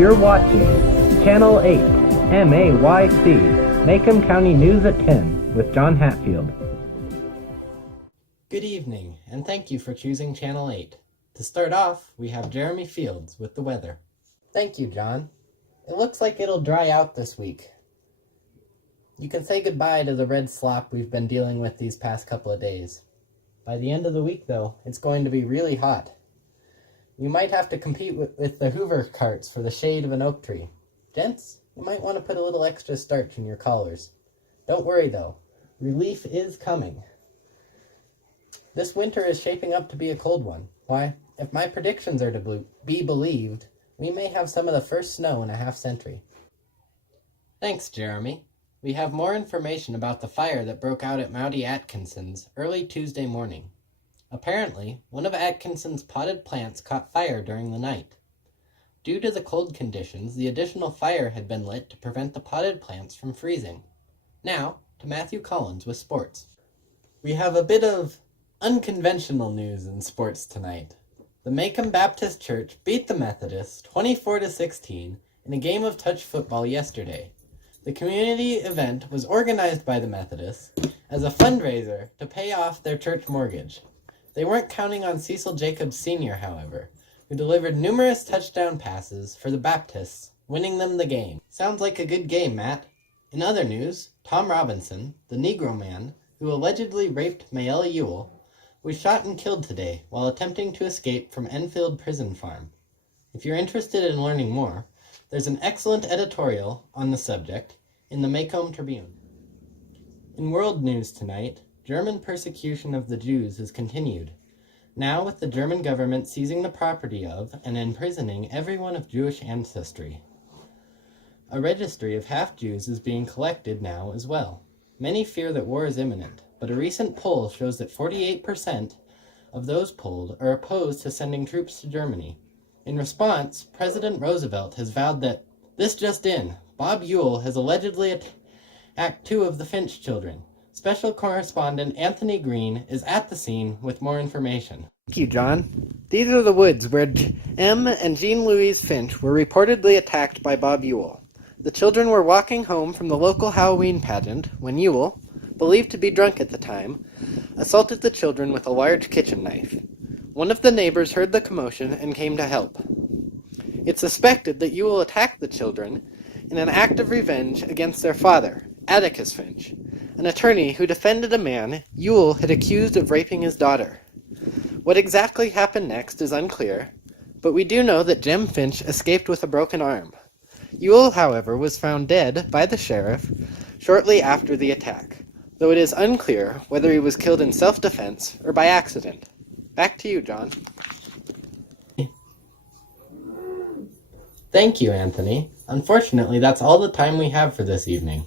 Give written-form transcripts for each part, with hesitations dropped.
You're watching Channel 8, MAYC, Maycomb County News at 10 with John Hatfield. Good evening, and thank you for choosing Channel 8. To start off, we have Jeremy Fields with the weather. Thank you, John. It looks like it'll dry out this week. You can say goodbye to the red slop we've been dealing with these past couple of days. By the end of the week, though, it's going to be really hot. You might have to compete with the Hoover carts for the shade of an oak tree. Gents, you might want to put a little extra starch in your collars. Don't worry, though. Relief is coming. This winter is shaping up to be a cold one. Why, if my predictions are to be believed, we may have some of the first snow in a half-century. Thanks, Jeremy. We have more information about the fire that broke out at Mouty Atkinson's early Tuesday morning. Apparently, one of Atkinson's potted plants caught fire during the night. Due to the cold conditions, the additional fire had been lit to prevent the potted plants from freezing. Now, to Matthew Collins with sports. We have a bit of unconventional news in sports tonight. The Maycomb Baptist Church beat the Methodists 24-16 in a game of touch football yesterday. The community event was organized by the Methodists as a fundraiser to pay off their church mortgage. They weren't counting on Cecil Jacobs Sr., however, who delivered numerous touchdown passes for the Baptists, winning them the game. Sounds like a good game, Matt. In other news, Tom Robinson, the Negro man who allegedly raped Mayella Ewell, was shot and killed today while attempting to escape from Enfield Prison Farm. If you're interested in learning more, there's an excellent editorial on the subject in the Maycomb Tribune. In world news tonight, German persecution of the Jews has continued, now with the German government seizing the property of and imprisoning everyone of Jewish ancestry. A registry of half-Jews is being collected now as well. Many fear that war is imminent, but a recent poll shows that 48% of those polled are opposed to sending troops to Germany. In response, President Roosevelt has vowed that, this just in, Bob Ewell has allegedly attacked 2 of the Finch children. Special correspondent Anthony Green is at the scene with more information. Thank you, John. These are the woods where M. and Jean Louise Finch were reportedly attacked by Bob Ewell. The children were walking home from the local Halloween pageant when Ewell, believed to be drunk at the time, assaulted the children with a large kitchen knife. One of the neighbors heard the commotion and came to help. It's suspected that Ewell attacked the children in an act of revenge against their father, Atticus Finch, an attorney who defended a man Ewell had accused of raping his daughter. What exactly happened next is unclear, but we do know that Jem Finch escaped with a broken arm. Ewell, however, was found dead by the sheriff shortly after the attack, though it is unclear whether he was killed in self-defense or by accident. Back to you, John. Thank you, Anthony. Unfortunately, that's all the time we have for this evening.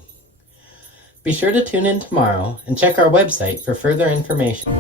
Be sure to tune in tomorrow and check our website for further information.